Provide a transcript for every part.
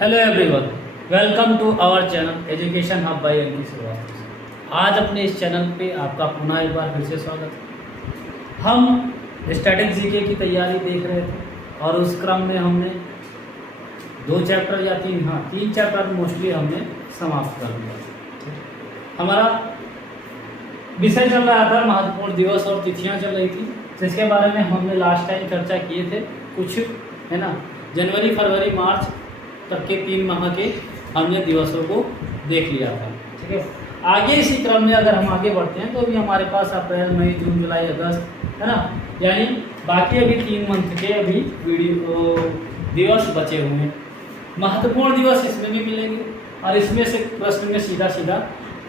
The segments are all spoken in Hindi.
Hello everyone, welcome to our channel education hub by Ankit Srivastava. आज अपने इस चैनल पे आपका पुनः एक बार फिर से स्वागत है। हम स्टैटिक जीके की तैयारी देख रहे थे और उस क्रम में हमने तीन चैप्टर मोस्टली हमने समाप्त कर दिया। हमारा विषय चल रहा था महत्वपूर्ण दिवस और तिथियां चल रही थी, जिसके बारे में हमने लास्ट टाइम चर्चा किए थे कुछ, है ना। जनवरी, फरवरी, मार्च तक के 3 माह के हमने दिवसों को देख लिया था, ठीक है। आगे इसी क्रम में अगर हम आगे बढ़ते हैं तो अभी हमारे पास अप्रैल, मई, जून, जुलाई, अगस्त, है ना, यानी बाकी अभी 3 मंथ के अभी दिवस बचे हुए हैं। महत्वपूर्ण दिवस इसमें भी मिलेंगे और इसमें से प्रश्न में सीधा सीधा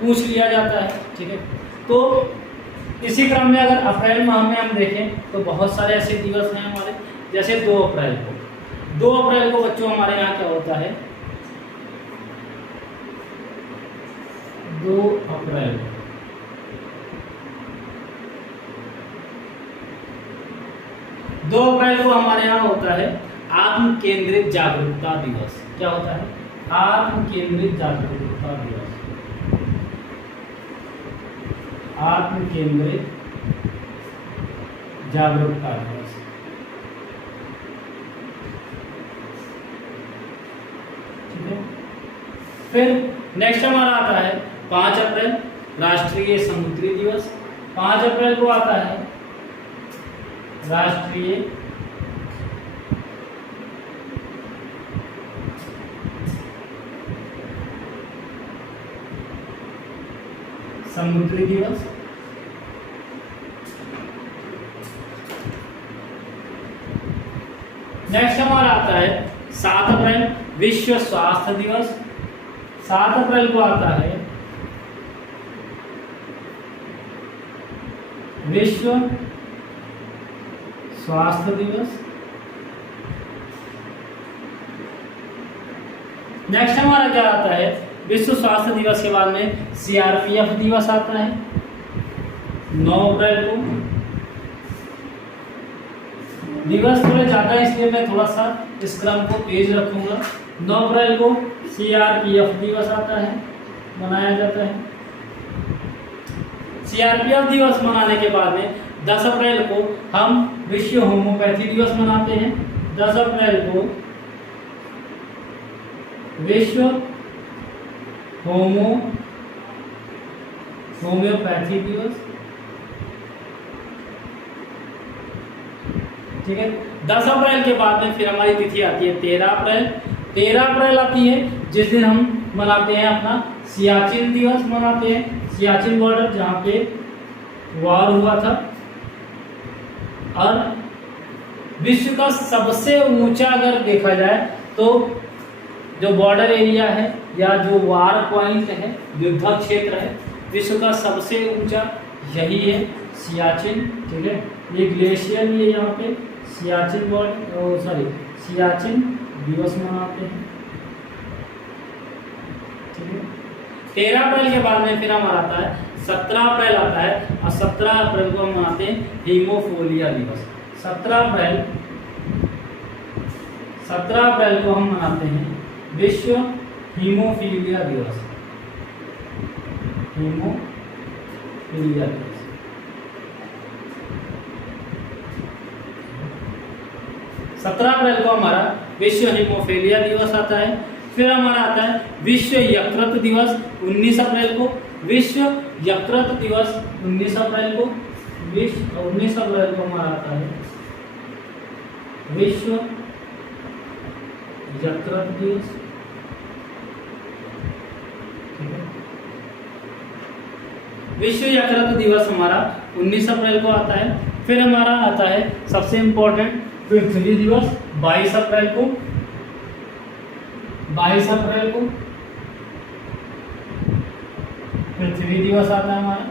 पूछ लिया जाता है, ठीक है। तो इसी क्रम में अगर अप्रैल माह में हम देखें तो बहुत सारे ऐसे दिवस हैं हमारे, जैसे 2 अप्रैल को बच्चों हमारे यहाँ क्या होता है, 2 अप्रैल को हमारे यहाँ होता है आत्म केंद्रित जागरूकता दिवस। क्या होता है? आत्म केंद्रित जागरूकता दिवस। आत्म केंद्रित जागरूकता दिवस, ठीक है। फिर नेक्स्ट हमारा आता है 5 अप्रैल, राष्ट्रीय समुद्री दिवस। 5 अप्रैल को आता है राष्ट्रीय समुद्री दिवस। नेक्स्ट हमारा आता है 7 अप्रैल, विश्व स्वास्थ्य दिवस। 7 अप्रैल को आता है विश्व स्वास्थ्य दिवस। नेक्स्ट हमारा क्या आता है? विश्व स्वास्थ्य दिवस के बाद में सीआरपीएफ दिवस आता है 9 अप्रैल को। दिवस थोड़े ज्यादा इसलिए मैं थोड़ा सा इस क्रम को तेज रखूंगा। 9 अप्रैल को सीआरपीएफ दिवस आता है, मनाया जाता है। सीआरपीएफ दिवस मनाने के बाद में 10 अप्रैल को हम विश्व होम्योपैथी दिवस मनाते हैं। 10 अप्रैल को विश्व होम्योपैथी दिवस, ठीक है। 10 अप्रैल के बाद में फिर हमारी तिथि आती है 13 अप्रैल। 13 अप्रैल आती है जिस दिन हम मनाते हैं अपना सियाचिन दिवस मनाते हैं। सियाचिन बॉर्डर जहाँ पे वार हुआ था, और विश्व का सबसे ऊंचा अगर देखा जाए तो जो बॉर्डर एरिया है या जो वार पॉइंट है, युद्ध क्षेत्र है, विश्व का सबसे ऊंचा यही है, सियाचिन, ठीक है। ये ग्लेशियर भी है यहाँ पे, सियाचिन सियाचिन दिवस मनाते हैं, ठीक है। 13 अप्रैल के बाद में फिर हमारा आता है 17 अप्रैल आता है, और 17 अप्रैल को हम मनाते हैं हीमोफीलिया दिवस। 17 अप्रैल को हम मनाते हैं विश्व हीमोफीलिया दिवस। हीमोफीलिया दिवस। सत्रह अप्रैल को हमारा विश्व हीमोफीलिया दिवस आता है। फिर हमारा आता है विश्व यकृत दिवस 19 अप्रैल को। विश्व यकृत दिवस 19 अप्रैल को। 19 अप्रैल को हमारा आता है विश्व यकृत दिवस, विश्व यकृत दिवस हमारा 19 अप्रैल को आता है। फिर हमारा आता है सबसे इंपॉर्टेंट पृथ्वी दिवस 22 अप्रैल को। 22 अप्रैल को पृथ्वी दिवस आता है हमारा,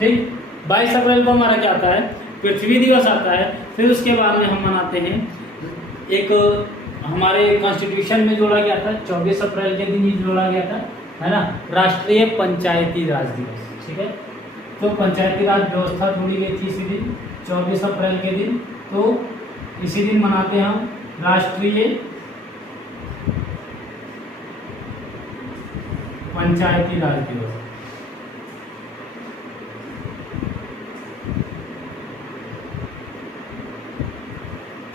ठीक। 22 अप्रैल को हमारा क्या आता है? पृथ्वी दिवस आता है। फिर उसके बाद में हम मनाते हैं एक हमारे कॉन्स्टिट्यूशन में जोड़ा गया था, 24 अप्रैल के दिन ही जोड़ा गया था, है ना, राष्ट्रीय पंचायती राज दिवस, ठीक है। तो पंचायती राज व्यवस्था जोड़ी गई थी इसी दिन 24 अप्रैल के दिन। तो इसी दिन मनाते हैं हम राष्ट्रीय पंचायती राज दिवस।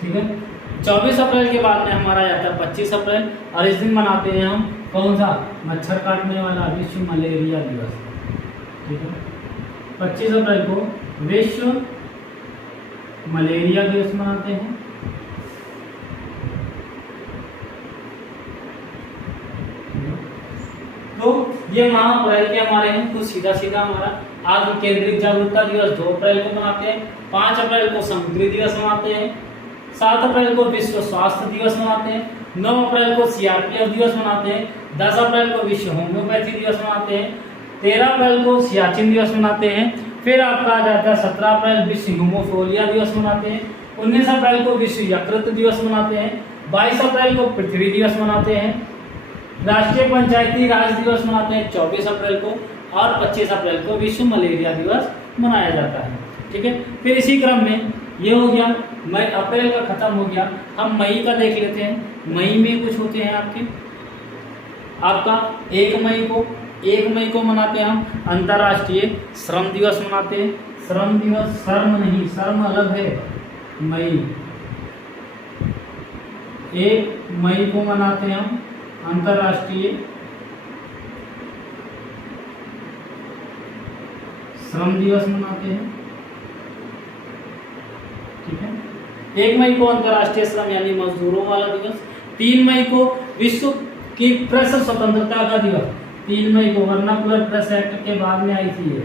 ठीक है, 24 अप्रैल के बाद में हमारा जाता है 25 अप्रैल, और इस दिन मनाते हैं हम कौन सा, मच्छर काटने वाला विश्व मलेरिया दिवस। ठीक है, 25 अप्रैल को विश्व मलेरिया दिवस मनाते हैं। तो ये माह अप्रैल के हमारे हैं, तो सीधा सीधा हमारा आग केंद्रित जागरूकता दिवस 2 अप्रैल को मनाते हैं, 5 अप्रैल को समुद्री दिवस मनाते हैं, 7 अप्रैल को विश्व स्वास्थ्य दिवस मनाते हैं, 9 अप्रैल को सीआरपीएफ दिवस मनाते हैं, 10 अप्रैल को विश्व होम्योपैथी दिवस मनाते हैं, 13 अप्रैल को सियाचिन दिवस मनाते हैं, फिर आपका आ जाता है 17 अप्रैल विश्व हीमोफिलिया दिवस मनाते हैं, 19 अप्रैल को विश्व यकृत दिवस मनाते हैं, 22 अप्रैल को पृथ्वी दिवस मनाते हैं, राष्ट्रीय पंचायती राज दिवस मनाते हैं 24 अप्रैल को, और 25 अप्रैल को विश्व मलेरिया दिवस मनाया जाता है। ठीक है, फिर इसी क्रम में ये हो गया मई, अप्रैल का खत्म हो गया, हम मई का देख लेते हैं। मई में कुछ होते हैं आपका 1 मई को मनाते हैं हम अंतर्राष्ट्रीय श्रम दिवस मनाते हैं। श्रम दिवस, श्रम नहीं, श्रम अलग है। मई, 1 मई को मनाते हैं हम अंतर्राष्ट्रीय श्रम दिवस मनाते हैं। ठीक है, 1 मई को अंतर्राष्ट्रीय श्रम यानी मजदूरों वाला दिवस। 3 मई को विश्व की प्रेस स्वतंत्रता का दिवस। 3 मई को, वर्नाकुलर प्रेस एक्ट के बाद में आई थी ये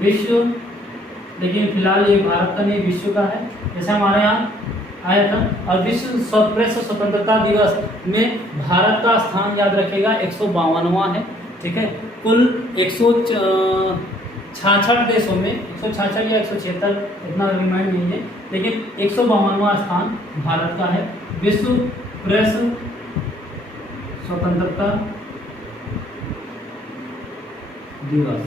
विश्व, लेकिन फिलहाल ये भारत का नहीं विश्व का है, जैसे हमारे यहाँ आया था। और विश्व प्रेस स्वतंत्रता दिवस में भारत का स्थान याद रखेगा 152वां है। ठीक है, कुल 166 देशों में 166 या 176, इतना रिमाइंड नहीं है, लेकिन 152वां स्थान भारत का है। विश्व प्रेस स्वतंत्रता दिवस,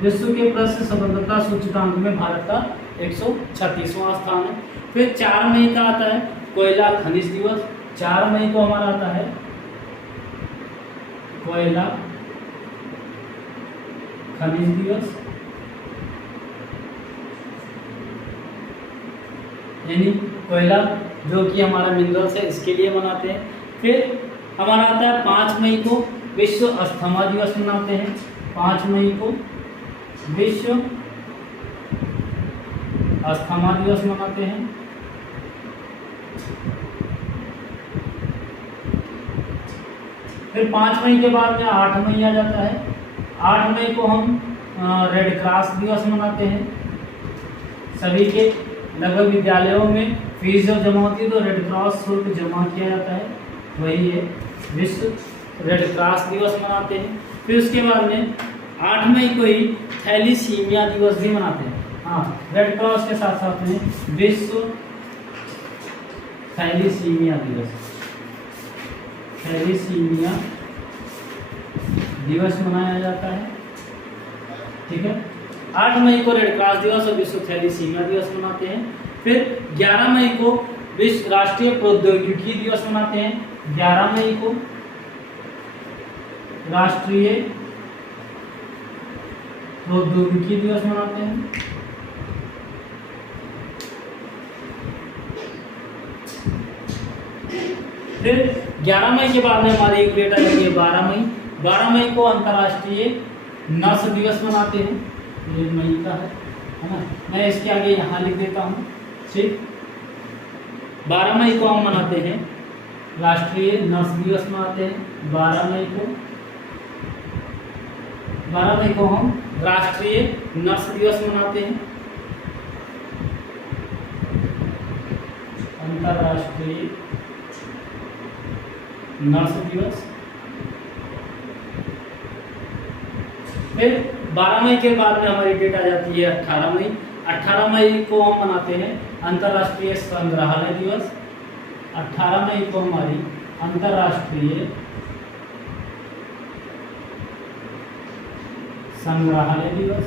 विश्व के प्रेस स्वतंत्रता सूचकांक में भारत का 136वां स्थान है। फिर 4 मई का आता है कोयला खनिज दिवस। 4 मई को हमारा आता है कोयला खनिज दिवस, यानी कोयला जो कि हमारा मिनरल्स है इसके लिए मनाते हैं। फिर हमारा आता है 5 मई को विश्व अस्थमा दिवस मनाते हैं। 5 मई को विश्व अस्थमा दिवस मनाते हैं। फिर 5 मई के बाद में 8 मई आ जाता है। 8 मई को हम रेड क्रॉस दिवस मनाते हैं। सभी के लगभग विद्यालयों में फीस जब जमा होती है तो रेड क्रॉस शुल्क जमा किया जाता है, वही है विश्व रेड क्रॉस दिवस मनाते हैं। फिर उसके बाद में 8 मई को ही थैलीसीमिया दिवस भी मनाते हैं। हाँ, रेड क्रॉस के साथ साथ में विश्व थैलीसीमिया दिवस, थैलीसीमिया दिवस मनाया जाता है। ठीक है, 8 मई को रेड क्रॉस दिवस और विश्व थैलीसीमिया दिवस मनाते हैं। फिर 11 मई को विश्व राष्ट्रीय प्रौद्योगिकी दिवस मनाते हैं। 11 मई को राष्ट्रीय प्रौद्योगिकी दिवस मनाते हैं। फिर 11 मई के बाद में हमारी एक डेट आ जाती है 12 मई। 12 मई को अंतर्राष्ट्रीय नर्स दिवस मनाते हैं। ये मई का है ना, मैं इसके आगे यहाँ लिख देता हूँ। ठीक, 12 मई को हम मनाते हैं राष्ट्रीय नर्स दिवस मनाते हैं। 12 मई को हम राष्ट्रीय नर्स दिवस मनाते हैं। अंतर्राष्ट्रीय नर्स दिवस। फिर 12 मई के बाद में हमारी डेट आ जाती है 18 मई। 18 मई को हम मनाते हैं अंतर्राष्ट्रीय संग्रहालय दिवस। 18 मई को हमारी अंतर्राष्ट्रीय संग्रहालय दिवस।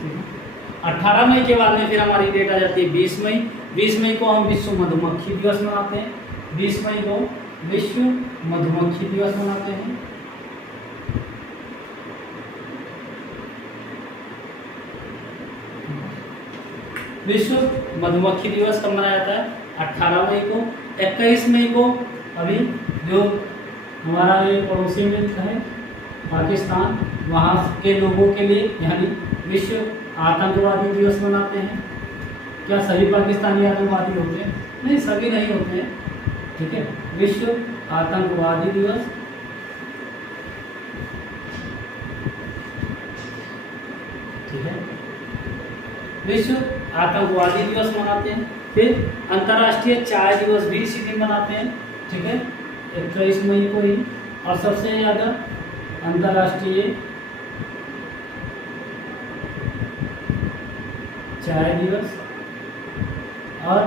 ठीक है। 18 मई के बाद में फिर हमारी डेट आ जाती है 20 मई। 20 मई को हम विश्व मधुमक्खी दिवस मनाते हैं। 20 मई को विश्व मधुमक्खी दिवस मनाते हैं। विश्व मधुमक्खी दिवस कब मनाया जाता है? 18 मई को। 21 मई को अभी जो हमारा ये पड़ोसी मुल्क है पाकिस्तान, वहाँ के लोगों के लिए यानी विश्व आतंकवादी दिवस मनाते हैं। क्या सभी पाकिस्तानी आतंकवादी होते हैं? नहीं, सभी नहीं होते हैं, ठीक है। विश्व आतंकवादी दिवस, ठीक है, विश्व आतंकवादी दिवस मनाते हैं। फिर अंतर्राष्ट्रीय चाय दिवस भी इसी दिन मनाते हैं, ठीक है, 21 मई को ही। और सबसे ज़्यादा अंतर्राष्ट्रीय चाय दिवस, और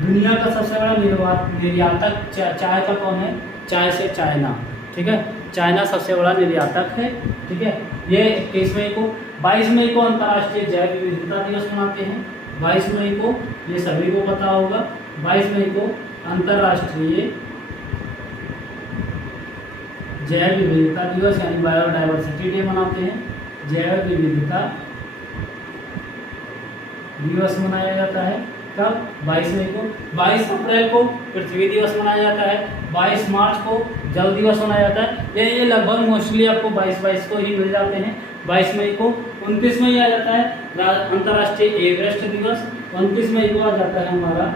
दुनिया का सबसे बड़ा निर्यातक चाय का कौन है? चाय से चाइना, ठीक है, चाइना सबसे बड़ा निर्यातक है, ठीक है। ये 21 मई को। 22 मई को अंतर्राष्ट्रीय जैव विविधता दिवस मनाते हैं। 22 मई को, ये सभी को पता होगा, 22 मई को अंतर्राष्ट्रीय जैव विविधता दिवस यानी बायोडाइवर्सिटी डे मनाते हैं। जैव विविधता दिवस मनाया जाता है कब? 22 मई को। 22 अप्रैल को पृथ्वी दिवस मनाया जाता है। 22 मार्च को जल दिवस मनाया जाता है। ये लगभग मोस्टली आपको 22 को ही मिल जाते हैं। 22 मई को। 29 मई आ जाता है अंतर्राष्ट्रीय एवरेस्ट दिवस। 29 मई को आ जाता है हमारा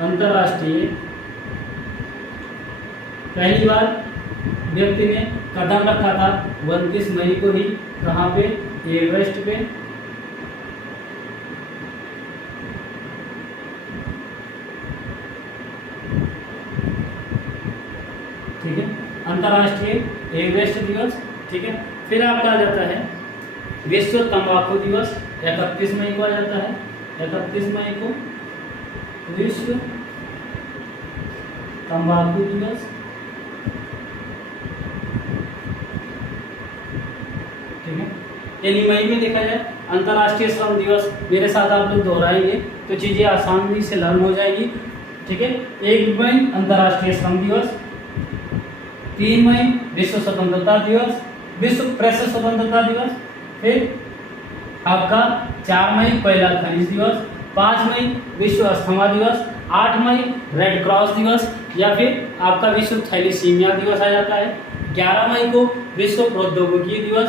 अंतर्राष्ट्रीय, पहली बार व्यक्ति ने कदम रखा था 29 मई को ही, कहाँ पे? एवरेस्ट पे। ठीक है, अंतर्राष्ट्रीय एवरेस्ट दिवस, ठीक है। फिर आपका आ जाता है विश्व तंबाकू दिवस, 31 मई को आ जाता है। 31 मई को विश्व तंबाकू दिवस, ठीक है। यानी मई में देखा जाए अंतर्राष्ट्रीय श्रम दिवस, मेरे साथ आप लोग दोहराएंगे तो चीज़ें आसानी से लर्न हो जाएगी, ठीक है। 1 मई अंतर्राष्ट्रीय श्रम दिवस। 3 मई विश्व स्वतंत्रता दिवस, विश्व प्रेस स्वतंत्रता दिवस। फिर आपका 4 मई कोयला खनिज दिवस। 5 मई विश्व अस्थमा दिवस। 8 मई रेड क्रॉस दिवस या फिर आपका विश्व थैलीसीमिया दिवस आ जाता है। 11 मई को विश्व प्रौद्योगिकी दिवस,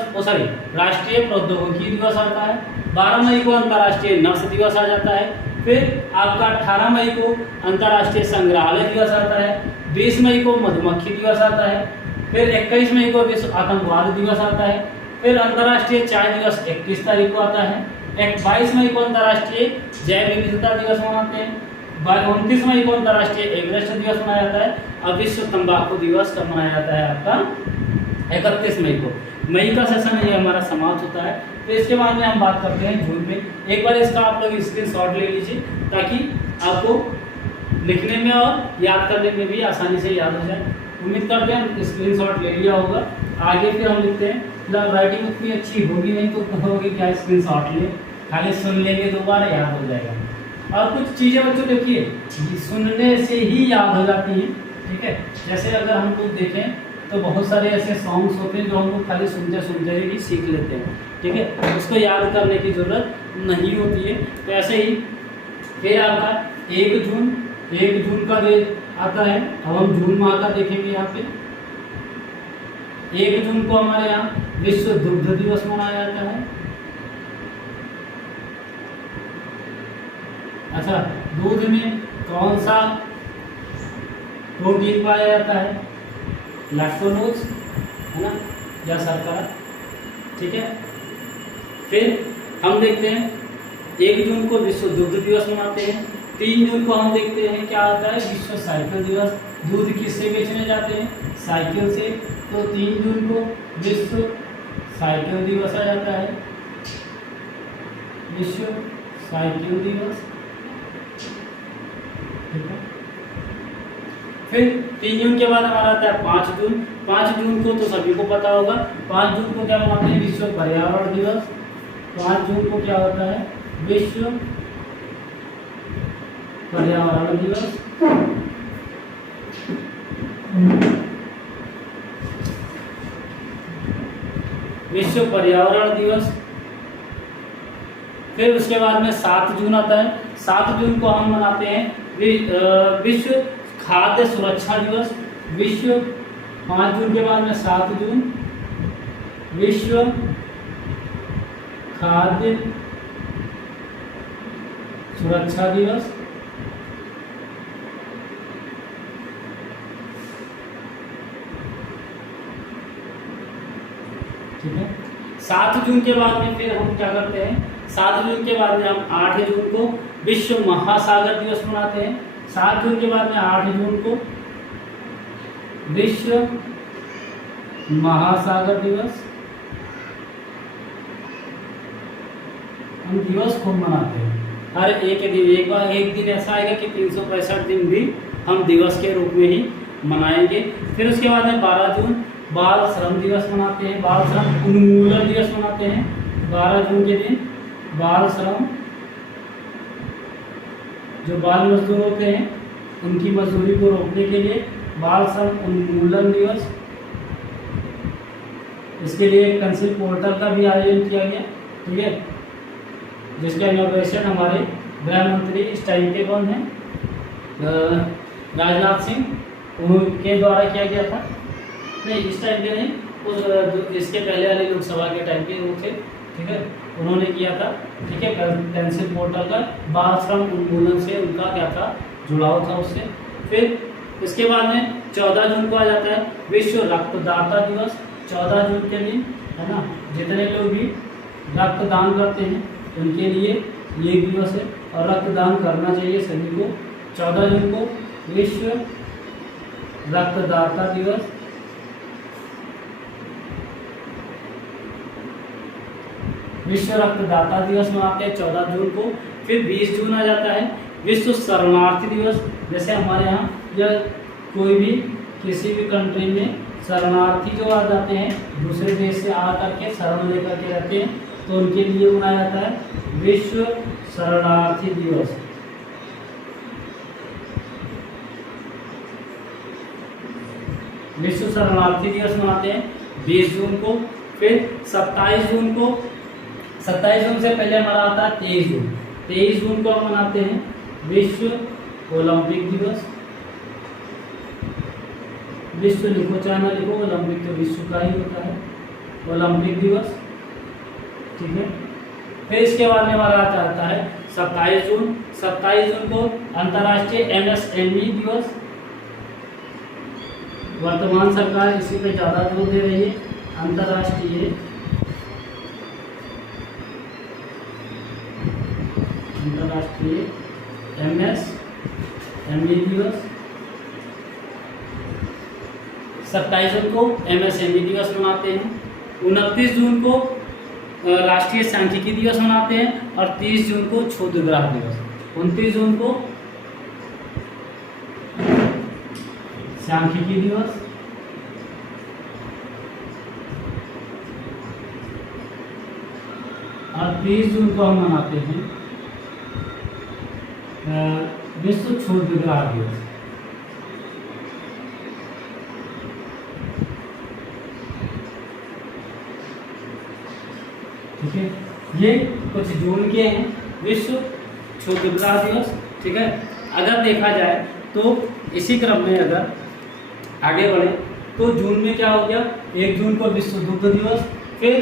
राष्ट्रीय प्रौद्योगिकी दिवस आता है। 12 मई को अंतर्राष्ट्रीय नर्स दिवस आ जाता है। फिर आपका 18 मई को अंतर्राष्ट्रीय संग्रहालय दिवस आता है। 20 मई को मधुमक्खी दिवस आता है। फिर 21 मई को विश्व आतंकवाद दिवस आता है। फिर अंतर्राष्ट्रीय चाय दिवस 21 तारीख को आता है। 22 मई को अंतर्राष्ट्रीय जैव विविधता दिवस मनाते हैं। 29 मई को अंतर्राष्ट्रीय एवरेस्ट दिवस मनाया जाता है। अब विश्व तंबाकू दिवस कब मनाया जाता है? आपका 31 मई को। मई का सेशन ये हमारा समाप्त होता है। तो इसके बाद में हम बात करते हैं जून में। एक बार इसका आप लोग स्क्रीनशॉट ले लीजिए ताकि आपको लिखने में और याद करने में भी आसानी से याद हो जाए। उम्मीद करते हैं स्क्रीनशॉट ले लिया होगा। आगे फिर हम लिखते हैं, मतलब राइटिंग उतनी अच्छी होगी नहीं तो कहोगे क्या स्क्रीनशॉट लिए, खाली सुन लेंगे दोबारा याद हो जाएगा। और कुछ चीज़ें बच्चों देखिए सुनने से ही याद हो जाती हैं, ठीक है। जैसे अगर हम लोग देखें तो बहुत सारे ऐसे सॉन्ग्स होते हैं जो हम लोग खाली सुनते सुनते ही सीख लेते हैं, ठीक है, उसको याद करने की ज़रूरत नहीं होती है। तो ऐसे ही फिर आपका 1 जून का डे आता है। अब हम जून माह का देखेंगे यहाँ पे। 1 जून को हमारे यहाँ विश्व दुग्ध दिवस मनाया जाता है। अच्छा, दूध में कौन सा प्रोटीन पाया जाता है? लैक्टोज, है ना, या शर्करा, ठीक है। फिर हम देखते हैं 1 जून को विश्व दुग्ध दिवस मनाते हैं। 3 जून को हम देखते हैं क्या आता है? विश्व साइकिल दिवस। दूध किससे बेचने जाते हैं? साइकिल से। तो 3 जून को विश्व साइकिल दिवस आ जाता है। विश्व साइकिल दिवस, ठीक है। फिर 3 जून के बाद हमारा आता है 5 जून। 5 जून को तो सभी को पता होगा, 5 जून को क्या मनाते हैं? विश्व पर्यावरण दिवस। 5 जून को क्या होता है? विश्व पर्यावरण दिवस। विश्व पर्यावरण दिवस। फिर उसके बाद में 7 जून आता है। 7 जून को हम मनाते हैं विश्व खाद्य सुरक्षा दिवस। विश्व 5 जून के बाद में 7 जून विश्व खाद्य सुरक्षा दिवस। ठीक है। 7 जून के बाद में फिर हम क्या करते हैं? 7 जून के बाद में हम 8 जून को विश्व महासागर दिवस मनाते हैं। 7 जून के बाद में 8 जून को विश्व महासागर दिवस। हम दिवस खूब मनाते हैं। हर एक दिन ऐसा आएगा कि 365 दिन भी हम दिवस के रूप में ही मनाएंगे। फिर उसके बाद में 12 जून बाल श्रम दिवस मनाते हैं। बाल श्रम उन्मूलन दिवस मनाते हैं। 12 जून के दिन बाल श्रम, जो बाल मजदूर होते हैं उनकी मजदूरी को रोकने के लिए बाल श्रम उन्मूलन दिवस। इसके लिए एक कंसिल पोर्टल का भी आयोजन किया गया। ठीक है, जिसका इनॉग्रेशन हमारे गृह मंत्री इस टाइम के कौन है? राजनाथ सिंह उनके द्वारा किया गया था। नहीं, इस टाइम के नहीं, उस इसके पहले वाले लोकसभा के टाइम के वो थे। ठीक है, उन्होंने किया था। ठीक है, पेंसिल पोर्टल का बाल श्रम उन्मूलन से उनका क्या था? जुड़ाव था उससे। फिर इसके बाद में 14 जून को आ जाता है विश्व रक्तदाता दिवस। 14 जून के दिन, है ना, जितने लोग भी रक्तदान करते हैं उनके लिए ये दिवस है और रक्तदान करना चाहिए सभी को। 14 जून को विश्व रक्तदाता दिवस। विश्व रक्तदाता दिवस मनाते हैं 14 जून को। फिर 20 जून आ जाता है विश्व शरणार्थी दिवस। जैसे हमारे यहाँ या कोई भी किसी भी कंट्री में शरणार्थी जो आ जाते हैं दूसरे देश से आ करके शरण लेकर के रहते हैं, तो उनके लिए मनाया जाता है विश्व शरणार्थी दिवस। विश्व शरणार्थी दिवस मनाते हैं 20 जून को। फिर 27 जून को, 27 जून से पहले हमारा आता है 23 जून। 23 जून को हम मनाते हैं विश्व ओलंपिक दिवस। विश्व लिखो चाहे ना लिखो, ओलंपिक तो विश्व का ही होता है, ओलंपिक दिवस। ठीक है, फिर इसके बाद में हमारा आता है 27 जून। 27 जून को अंतर्राष्ट्रीय MSME दिवस। वर्तमान सरकार इसी पे ज़्यादा जोर दे रही है। अंतर्राष्ट्रीय MSME दिवस। 27 जून को MSME दिवस मनाते हैं। 29 जून को राष्ट्रीय सांख्यिकी दिवस मनाते हैं और 30 जून को क्षुद्रग्राह दिवस। 29 जून को सांख्यिकी दिवस और 30 जून को हम मनाते हैं विश्व क्षुद्रग्राह दिवस। ठीक है, ये कुछ जून के हैं विश्व क्षुद्रग्राह दिवस। ठीक है, अगर देखा जाए तो इसी क्रम में अगर आगे बढ़े तो जून में क्या हो गया? 1 जून को विश्व दुग्ध दिवस। फिर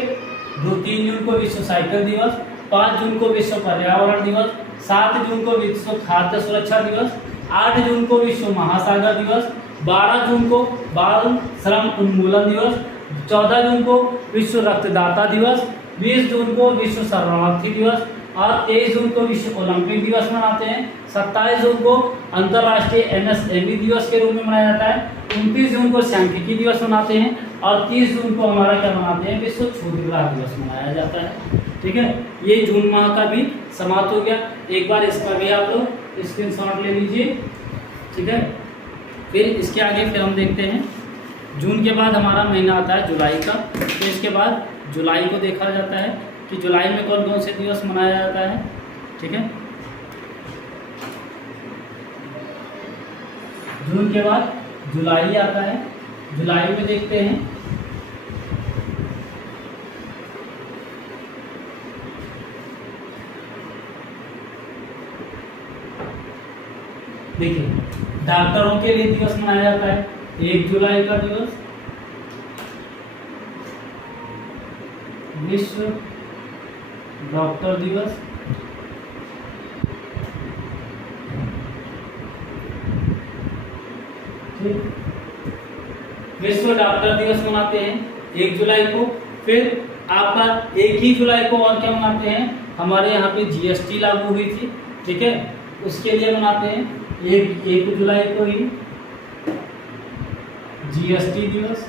3 जून को विश्व साइकिल दिवस। 5 जून को विश्व पर्यावरण दिवस। 7 जून को विश्व खाद्य सुरक्षा दिवस। 8 जून को विश्व महासागर दिवस। 12 जून को बाल श्रम उन्मूलन दिवस। 14 जून को विश्व रक्तदाता दिवस। 20 जून को विश्व शरणार्थी दिवस और 23 जून को विश्व ओलंपिक दिवस मनाते हैं। 27 जून को अंतर्राष्ट्रीय MSME दिवस के रूप में मनाया जाता है। 29 जून को सांख्यिकी दिवस मनाते हैं और 30 जून को हमारा क्या मनाते हैं? विश्व क्षुद्रग्राह दिवस मनाया जाता है। ठीक है, ये जून माह का भी समाप्त हो गया। एक बार इसका भी आप लोग स्क्रीनशॉट ले लीजिए। ठीक है, फिर इसके आगे फिर हम देखते हैं जून के बाद हमारा महीना आता है जुलाई का। तो इसके बाद जुलाई को देखा जाता है कि जुलाई में कौन कौन से दिवस मनाया जाता है। ठीक है, जून के बाद जुलाई आता है। जुलाई में देखते हैं देखिए डॉक्टरों के लिए दिवस मनाया जाता है 1 जुलाई का दिवस, विश्व डॉक्टर दिवस। विश्व डॉक्टर दिवस मनाते हैं 1 जुलाई को। फिर आपका 1 ही जुलाई को और क्या मनाते हैं, हमारे यहाँ पे जीएसटी लागू हुई थी। ठीक है, उसके लिए मनाते हैं 1 जुलाई को ही जीएसटी दिवस।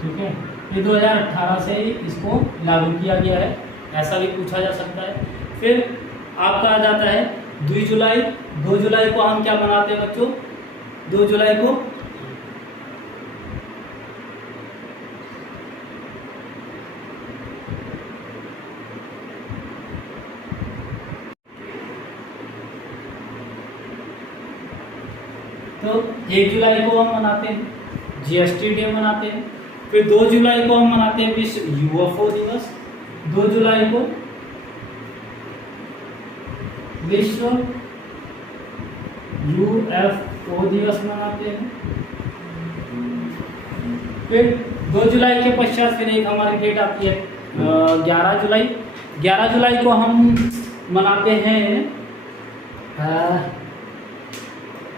ठीक है, ये 2018 से ही इसको लागू किया गया है, ऐसा भी पूछा जा सकता है। फिर आपका आ जाता है 2 जुलाई। 2 जुलाई को हम क्या मनाते हैं बच्चों, 2 जुलाई को तो 1 जुलाई को हम मनाते हैं जीएसटी डे मनाते हैं। फिर 2 जुलाई को हम मनाते हैं विश्व यूएफओ दिवस। 2 जुलाई को विश्व यूएफओ दिवस मनाते हैं। फिर 2 जुलाई के पश्चात फिर एक हमारी डेट आती है 11 जुलाई। 11 जुलाई को हम मनाते हैं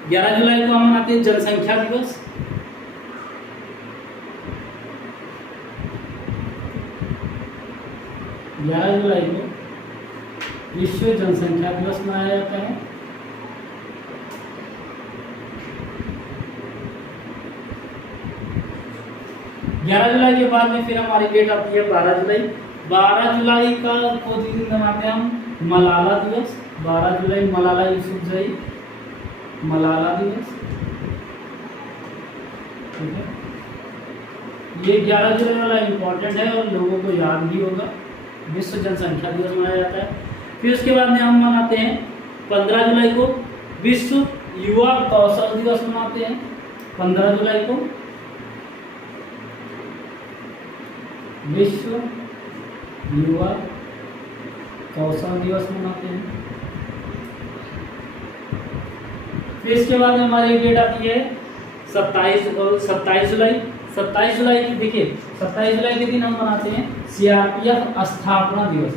11 जुलाई को हम मनाते हैं जनसंख्या दिवस। जुलाई को विश्व जनसंख्या दिवस मनाया जाता है। जुलाई के बाद में फिर हमारी डेट आती है 12 जुलाई। 12 जुलाई का को दिन मनाते हैं हम मलाला दिवस। 12 जुलाई मलाला यूसुफजई मलाला दिवस। ठीक है, ये 11 जुलाई वाला इम्पोर्टेंट है और लोगों को याद भी होगा। विश्व जनसंख्या दिवस मनाया जाता है। फिर उसके बाद में हम मनाते हैं 15 जुलाई को विश्व युवा कौशल दिवस मनाते हैं। 15 जुलाई को विश्व युवा कौशल दिवस मनाते हैं। फिर इसके बाद में हमारी डेट आती है 27 जुलाई। 27 जुलाई की देखिए 27 जुलाई के दिन हम मनाते हैं सीआरपीएफ स्थापना दिवस।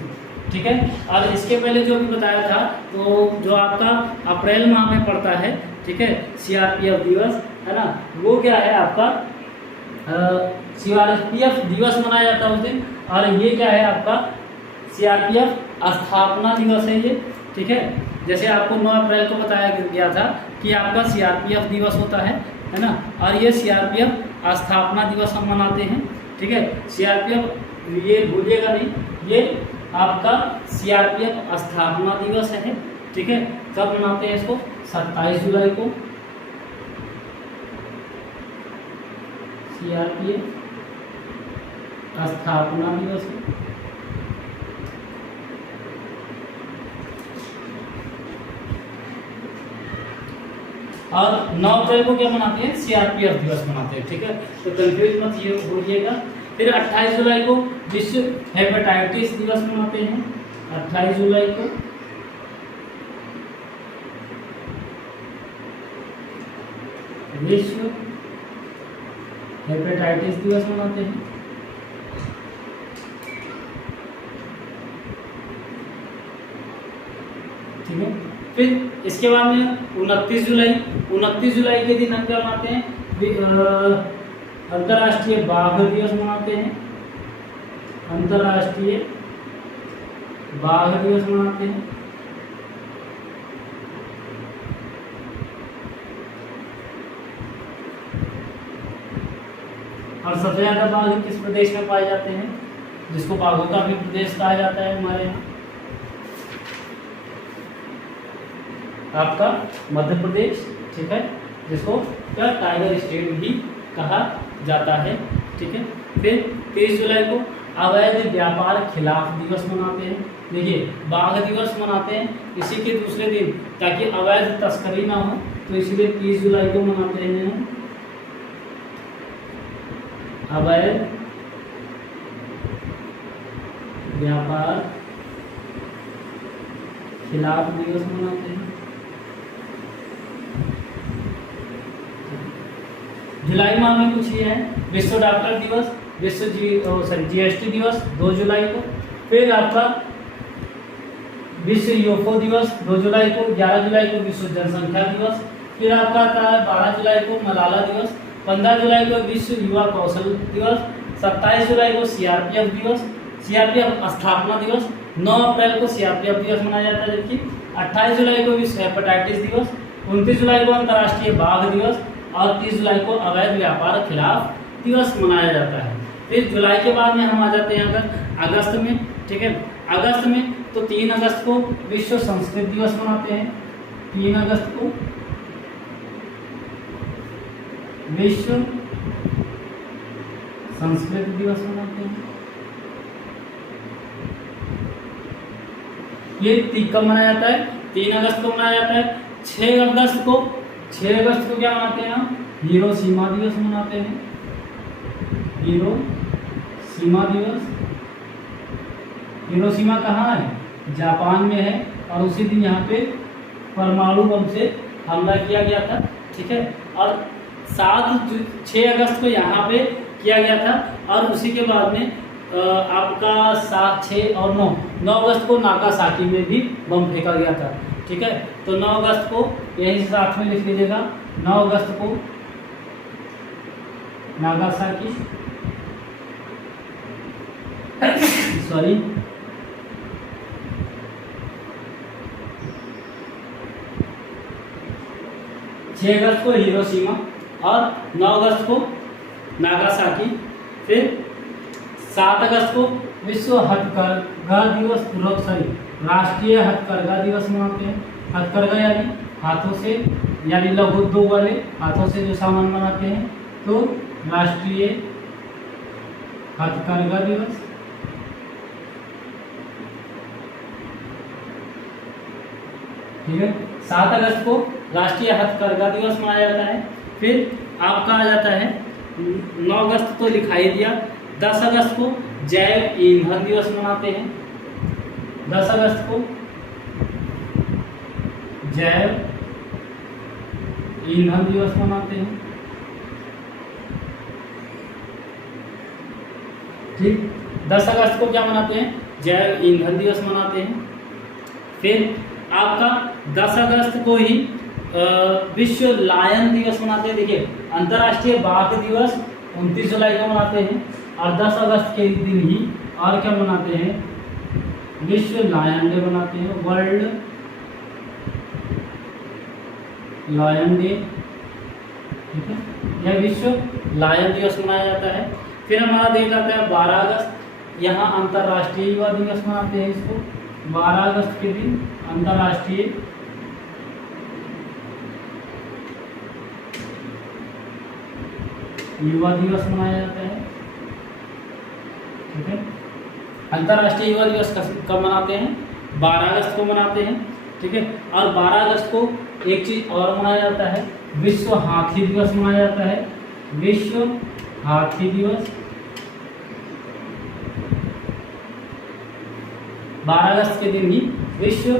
ठीक है, और इसके पहले जो भी बताया था तो जो आपका अप्रैल माह में पड़ता है, ठीक है, सीआरपीएफ दिवस है ना, वो क्या है आपका सीआरपीएफ दिवस मनाया जाता है उस दिन। और ये क्या है आपका सीआरपीएफ स्थापना दिवस है ये। ठीक है, जैसे आपको 9 अप्रैल को बताया गया था कि आपका सीआरपीएफ दिवस होता है ना, और ये सीआरपीएफ स्थापना दिवस हम मनाते हैं। ठीक है, सीआरपीएफ ये भूलिएगा नहीं, ये आपका सीआरपीएफ स्थापना दिवस है। ठीक है, कब मनाते हैं इसको, 27 जुलाई को सीआरपीएफ स्थापना दिवस है। और 9 अप्रैल को क्या मनाते हैं, सीआरपीएफ दिवस मनाते हैं। ठीक है, तो कंफ्यूज मत ये होइएगा। फिर 28 जुलाई को विश्व हेपेटाइटिस दिवस मनाते हैं। 28 जुलाई को विश्व हेपेटाइटिस दिवस मनाते हैं। ठीक है, फिर इसके बाद में 29 जुलाई के दिन हम क्या मनाते हैं, अंतर्राष्ट्रीय बाघ दिवस मनाते हैं। अंतर्राष्ट्रीय बाघ दिवस मनाते हैं। और सबसे ज्यादा बाघ किस प्रदेश में पाए जाते हैं, जिसको बाघों का भी प्रदेश कहा जाता है हमारे यहाँ, आपका मध्य प्रदेश। ठीक है, जिसको क्या टाइगर स्टेट भी कहा जाता है। ठीक है, फिर 30 जुलाई को अवैध व्यापार खिलाफ दिवस मनाते हैं। देखिए बाघ दिवस मनाते हैं इसी के दूसरे दिन, ताकि अवैध तस्करी ना हो, तो इसलिए 30 जुलाई को मनाते हैं अवैध व्यापार खिलाफ दिवस मनाते हैं। जुलाई माह में कुछ ये है, विश्व डॉक्टर दिवस, विश्व GST दिवस 2 जुलाई को, फिर आपका विश्व यूएफओ दिवस 2 जुलाई को, 11 जुलाई को विश्व जनसंख्या दिवस, फिर आपका आता है 12 जुलाई को मलाला दिवस, 15 जुलाई को विश्व युवा कौशल दिवस, 27 जुलाई को CRPF दिवस, CRPF स्थापना दिवस, 9 अप्रैल को CRPF दिवस मनाया जाता है, जबकि 28 जुलाई को विश्व हेपेटाइटिस दिवस, 29 जुलाई को अंतर्राष्ट्रीय बाघ दिवस और 30 जुलाई को अवैध व्यापार खिलाफ दिवस मनाया जाता है। फिर जुलाई के बाद में हम आ जाते हैं अगर अगस्त में, ठीक है। अगस्त में तो 3 अगस्त को विश्व संस्कृत दिवस मनाते हैं, 3 अगस्त को विश्व संस्कृत दिवस मनाते हैं। ये कब मनाया जाता है? 3 अगस्त को मनाया जाता है। 6 अगस्त को क्या मनाते हैं हम? हिरोशिमा दिवस मनाते हैं, हिरोशिमा दिवस। हिरोशिमा कहाँ है? जापान में है, और उसी दिन यहाँ पे परमाणु बम से हमला किया गया था, ठीक है। और 6 अगस्त को यहाँ पे किया गया था, और उसी के बाद में आपका 7, 6 और 9 अगस्त को नागासाकी में भी बम फेंका गया था, ठीक है। तो 9 अगस्त को यही साथ में लिख लीजिएगा, 9 अगस्त को नागासाकी सॉरी 6 अगस्त को हिरोशिमा और 9 अगस्त को नागासाकी। फिर 7 अगस्त को विश्व हथकरघा दिवस, राष्ट्रीय हथकरघा दिवस मनाते हैं। हथकरघा यानी हाथों से, यानी लघु उद्योग वाले हाथों से जो सामान बनाते हैं, तो राष्ट्रीय हथकरघा दिवस। ठीक है, 7 अगस्त को राष्ट्रीय हथकरघा दिवस मनाया जाता है। फिर आपका आ जाता है 9 अगस्त तो लिखा ही दिया। 10 अगस्त को जैव ईंधन दिवस मनाते हैं। 10 अगस्त को जैव ईंधन दिवस मनाते हैं। ठीक, 10 अगस्त को क्या मनाते हैं? जैव ईंधन दिवस मनाते हैं। फिर आपका 10 अगस्त को ही विश्व लायन दिवस मनाते हैं। देखिए, अंतर्राष्ट्रीय बाघ दिवस 29 जुलाई को मनाते हैं, और 10 अगस्त के दिन ही और क्या मनाते हैं? विश्व लायन डे मनाते हैं, वर्ल्ड लायन डे, ठीक है। यह विश्व लायन दिवस मनाया जाता है। फिर हमारा देख जाता है 12 अगस्त, यहाँ अंतर्राष्ट्रीय युवा दिवस मनाते हैं इसको। 12 अगस्त के दिन अंतर्राष्ट्रीय युवा दिवस मनाया जाता है, ठीक है। अंतर्राष्ट्रीय युवा दिवस कब मनाते हैं? 12 अगस्त को मनाते हैं, ठीक है। और 12 अगस्त को एक चीज और मनाया जाता है, विश्व हाथी दिवस मनाया जाता है। विश्व हाथी दिवस 12 अगस्त के दिन ही विश्व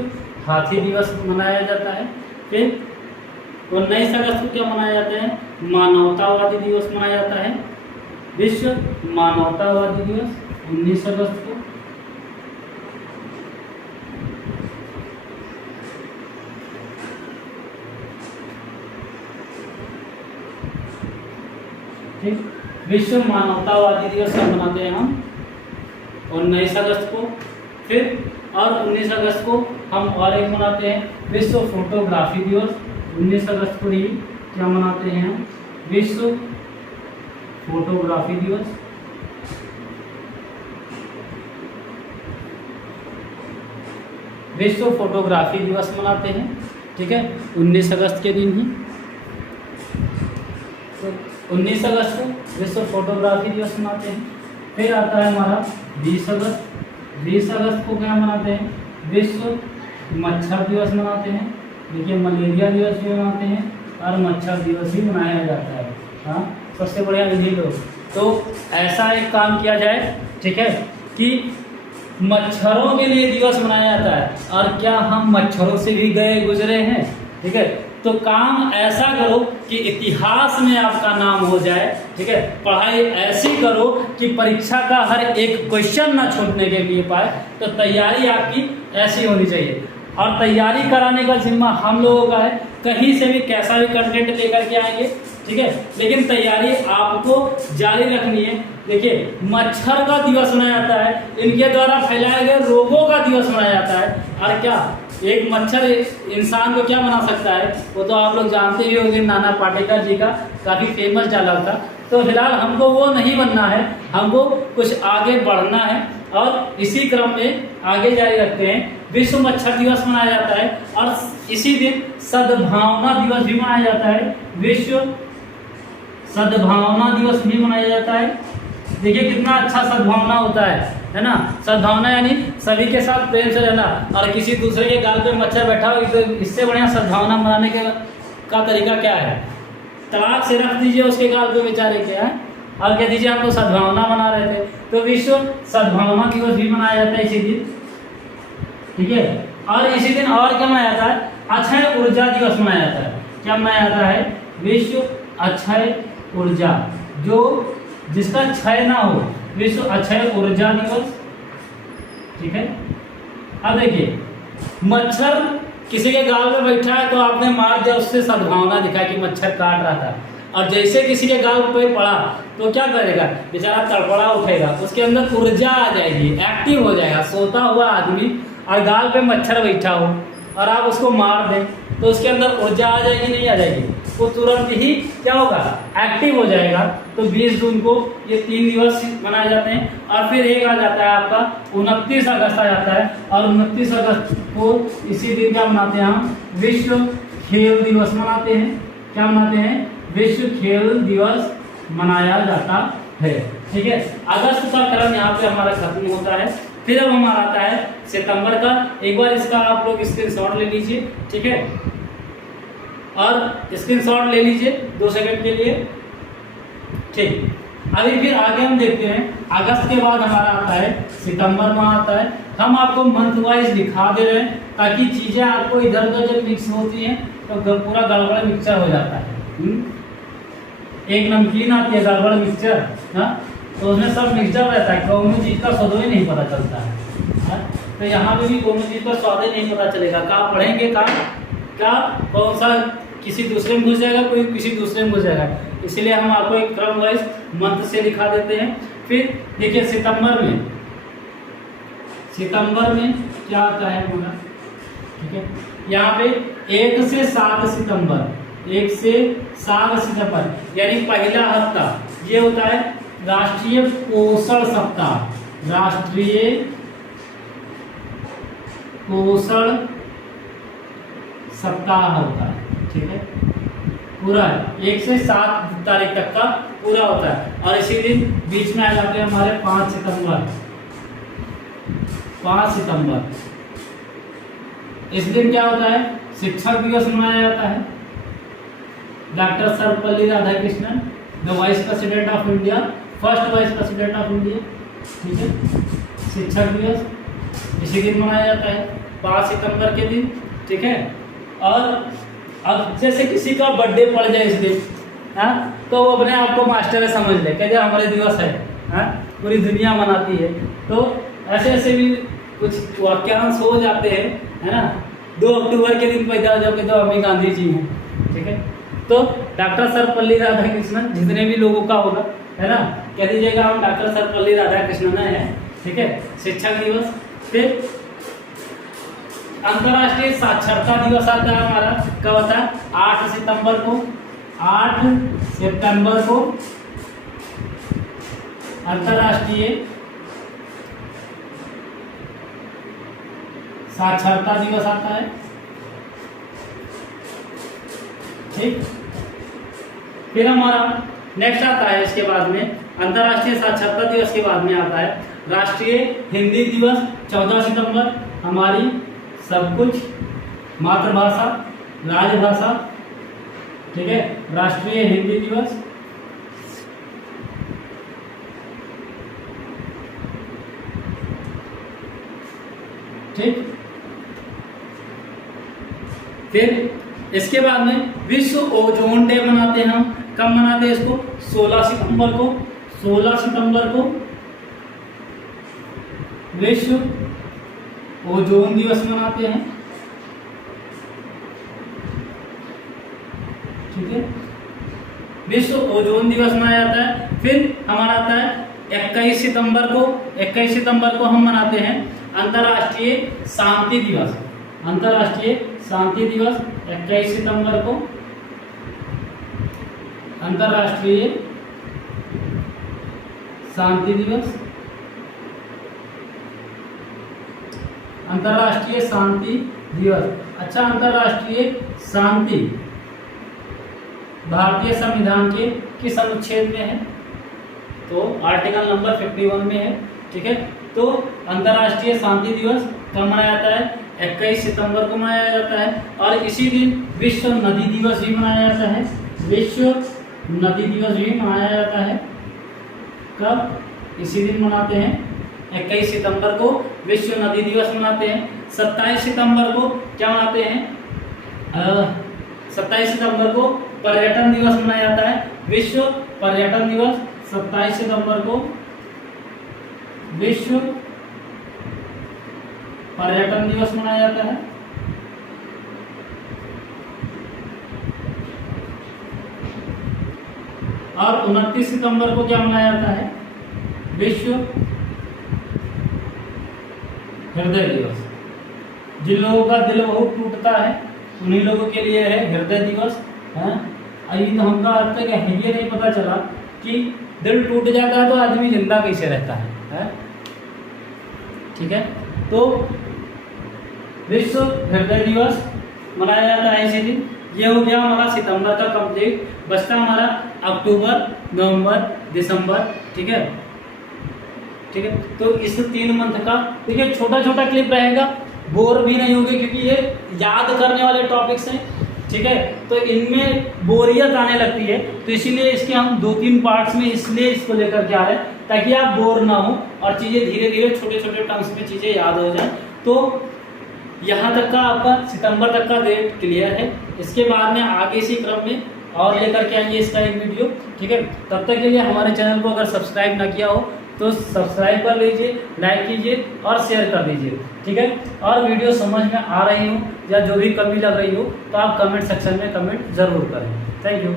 हाथी दिवस मनाया जाता है। फिर 19 अगस्त को क्या मनाया जाता है? मानवतावादी दिवस मनाया जाता है, विश्व मानवतावादी दिवस 19 अगस्त को। ठीक, विश्व मानवतावादी दिवस कब मनाते हैं हम? 19 अगस्त को। फिर और 19 अगस्त को हम और एक मनाते हैं, विश्व फोटोग्राफी दिवस। 19 अगस्त को ही क्या मनाते हैं हम? विश्व फोटोग्राफी दिवस। विश्व फोटोग्राफी दिवस मनाते हैं, ठीक है, 19 अगस्त के दिन ही। तो 19 अगस्त को विश्व फोटोग्राफी दिवस मनाते हैं। फिर आता है हमारा 20 अगस्त। 20 अगस्त को क्या मनाते हैं? विश्व मच्छर दिवस मनाते हैं। देखिए मलेरिया दिवस भी मनाते हैं और मच्छर दिवस भी मनाया जाता है। हाँ, सबसे बढ़िया विधि लोग। तो ऐसा एक काम किया जाए, ठीक है, कि मच्छरों के लिए दिवस मनाया जाता है। और क्या हम मच्छरों से भी गए गुजरे हैं? ठीक है, तो काम ऐसा करो कि इतिहास में आपका नाम हो जाए। ठीक है, पढ़ाई ऐसी करो कि परीक्षा का हर एक क्वेश्चन ना छूटने के लिए पाए। तो तैयारी आपकी ऐसी होनी चाहिए और तैयारी कराने का जिम्मा हम लोगों का है। कहीं से भी कैसा भी कंटेंट लेकर के आएंगे, ठीक है, लेकिन तैयारी आपको जारी रखनी है। देखिए मच्छर का दिवस मनाया जाता है, इनके द्वारा फैलाए गए रोगों का दिवस मनाया जाता है। और क्या एक मच्छर इंसान को क्या बना सकता है? वो तो आप लोग जानते ही होंगे, नाना पाटेकर जी का काफ़ी फेमस डायलॉग था। तो फिलहाल हमको वो नहीं बनना है, हमको कुछ आगे बढ़ना है। और इसी क्रम में आगे जारी रखते हैं। विश्व मच्छर दिवस मनाया जाता है और इसी दिन सद्भावना दिवस भी मनाया जाता है। विश्व सद्भावना दिवस भी मनाया जाता है। देखिए कितना अच्छा सद्भावना होता है ना? सद्भावना यानी सभी के साथ प्रेम से रहना। और किसी दूसरे के गाल पे मच्छर बैठा हो तो इससे बढ़िया सद्भावना मनाने का तरीका क्या है? तलाक से रख दीजिए उसके गाल पे बेचारे के, हैं और कह दीजिए हम तो सद्भावना मना रहे थे। तो विश्व सद्भावना दिवस भी मनाया जाता है इसी दिन, ठीक है। और इसी दिन और क्या मनाया जाता है? अक्षय ऊर्जा दिवस मनाया जाता है। क्या मनाया जाता है? विश्व अक्षय ऊर्जा, जो जिसका क्षय ना हो, विश्व अक्षय ऊर्जा दिवस, ठीक है। अब देखिए मच्छर किसी के गाल में बैठा है तो आपने मार दिया, उससे सद्भावना दिखाई कि मच्छर काट रहा था। और जैसे किसी के गाल पे पड़ा तो क्या करेगा? बेचारा तड़पड़ा उठेगा, उसके अंदर ऊर्जा आ जाएगी, एक्टिव हो जाएगा। सोता हुआ आदमी और गाल पे मच्छर बैठा हो और आप उसको मार दें तो उसके अंदर ऊर्जा आ जाएगी, नहीं आ जाएगी? वो तुरंत ही क्या होगा? एक्टिव हो जाएगा। तो 20 जून को ये 3 दिवस मनाए जाते हैं। और फिर एक आ जाता है आपका 29 अगस्त आ जाता है। और 29 अगस्त को इसी दिन क्या मनाते हैं हम? विश्व खेल दिवस मनाते हैं। क्या मनाते हैं? विश्व खेल दिवस मनाया जाता है, ठीक है। अगस्त का क्रम यहाँ पे हमारा खत्म होता है। फिर अब हमारा आता है सितंबर का। एक बार इसका आप लोग स्क्रीनशॉट ले लीजिए, ठीक है, और स्क्रीनशॉट ले लीजिए 2 सेकंड के लिए, ठीक। अभी फिर आगे हम देखते हैं। अगस्त के बाद हमारा आता है सितंबर माह आता है। हम आपको मंथ वाइज दिखा दे रहे हैं ताकि चीज़ें आपको इधर उधर जब मिक्स होती हैं तो पूरा गड़बड़ मिक्सचर हो जाता है। एक नमकीन आती है गड़बड़ मिक्सचर, हाँ, तो उसमें सब मिक्सचर रहता है, कौन चीज़ का स्वाद ही नहीं पता चलता है। तो यहाँ पे भी कौन चीज़ का स्वाद ही नहीं पता चलेगा। कहाँ पढ़ेंगे, कहाँ कौन सा किसी दूसरे में घुस जाएगा, कोई किसी दूसरे में घुस जाएगा। इसलिए हम आपको एक क्रम वाइज मंथ से दिखा देते हैं। फिर देखिए सितंबर में क्या आता है हमारा, ठीक है। यहाँ पे 1 से 7 सितंबर, 1 से 7 सितंबर यानी पहला हफ्ता ये होता है राष्ट्रीय पोषण सप्ताह। राष्ट्रीय पोषण सप्ताह होता है, ठीक है, पूरा 1 से 7 तारीख तक का पूरा होता है। और इसी दिन बीच में आ जाते हैं हमारे 5 सितंबर। 5 सितंबर इस दिन क्या होता है? शिक्षक दिवस मनाया जाता है। Doctor Sarvepalli Radhakrishnan, the vice president of India, first vice president of India, ठीक है। शिक्षक दिवस इसी दिन मनाया जाता है 5 सितंबर के दिन, ठीक है। और अब जैसे किसी का बर्थडे पड़ जाए इस दिन, हाँ, तो वो अपने आप को मास्टर समझ ले, कहते हमारे दिवस है, हाँ, पूरी दुनिया मनाती है। तो ऐसे ऐसे भी कुछ वाक्यांश हो जाते हैं, है ना। 2 अक्टूबर के दिन पैदा हो जाओगे तो अम्मी गांधी जी हैं, ठीक है। तो डॉक्टर सर्वपल्ली राधाकृष्णन जितने भी लोगों का होगा, है ना, कह दीजिएगा हम डॉक्टर सर्वपल्ली राधाकृष्णन हैं, ठीक है। शिक्षक दिवस। फिर अंतर्राष्ट्रीय साक्षरता दिवस आता है हमारा, कब होता है? 8 सितंबर को। 8 सितंबर को अंतर्राष्ट्रीय साक्षरता दिवस आता है, ठीक। फिर हमारा नेक्स्ट आता है इसके बाद में अंतर्राष्ट्रीय साक्षरता दिवस के बाद में आता है राष्ट्रीय हिंदी दिवस 14 सितंबर, हमारी सब कुछ मातृभाषा राजभाषा, ठीक है, राष्ट्रीय हिंदी दिवस। ठीक, फिर इसके बाद में विश्व ओजोन डे मनाते हैं हम। कब मनाते हैं इसको? 16 सितंबर को। 16 सितंबर को विश्व ओजोन दिवस मनाते हैं। ठीक है, विश्व ओजोन दिवस मनाया जाता है। फिर हमारा आता है 21 सितंबर को। 21 सितंबर को हम मनाते हैं अंतर्राष्ट्रीय शांति दिवस। अंतर्राष्ट्रीय शांति दिवस 21 सितंबर को अंतर्राष्ट्रीय शांति दिवस। अंतर्राष्ट्रीय शांति दिवस। अच्छा, अंतर्राष्ट्रीय शांति भारतीय संविधान के किस अनुच्छेद में है? तो आर्टिकल नंबर 51 में है। ठीक है, तो अंतर्राष्ट्रीय शांति दिवस कब मनाया जाता है? 21 सितंबर को मनाया जाता है। और इसी दिन विश्व नदी दिवस भी मनाया जाता है। विश्व नदी दिवस भी मनाया जाता है। कब? इसी दिन मनाते हैं, 21 सितंबर को विश्व नदी दिवस मनाते हैं। 27 सितंबर को क्या मनाते हैं? 27 सितंबर को पर्यटन दिवस मनाया जाता है। विश्व पर्यटन दिवस 27 सितंबर को विश्व पर्यटन दिवस मनाया जाता है। और 29 सितंबर को क्या मनाया जाता है? विश्व हृदय दिवस। जिन लोगों का दिल बहुत टूटता है उन्हीं लोगों के लिए है हृदय दिवस। अभी तो हमका आज तक ये नहीं पता चला कि दिल टूट जाता है तो आदमी जिंदा कैसे रहता है? ठीक है, तो विश्व हृदय दिवस मनाया जाता है इसी दिन। ये हो गया हमारा सितंबर का कंप्लीट। बचता हमारा अक्टूबर, नवंबर, दिसंबर। ठीक है, ठीक है, तो इस 3 मंथ का देखिए छोटा छोटा क्लिप रहेगा, बोर भी नहीं होगे क्योंकि ये याद करने वाले टॉपिक्स हैं। ठीक है, तो इनमें बोरियत आने लगती है, तो इसीलिए इसके हम 2-3 पार्ट्स में इसलिए इसको लेकर के आ रहे हैं ताकि आप बोर ना हो और चीज़ें धीरे धीरे छोटे छोटे टर्म्स में चीज़ें याद हो जाएं। तो यहाँ तक का आपका सितंबर तक का डेट क्लियर है। इसके बाद में आगे इसी क्रम में और लेकर के आएंगे इसका एक वीडियो। ठीक है, तब तक के लिए हमारे चैनल को अगर सब्सक्राइब ना किया हो तो सब्सक्राइब कर लीजिए, लाइक कीजिए और शेयर कर दीजिए। ठीक है, और वीडियो समझ में आ रही हो या जो भी कमी लग रही हो तो आप कमेंट सेक्शन में कमेंट जरूर करें। Thank you.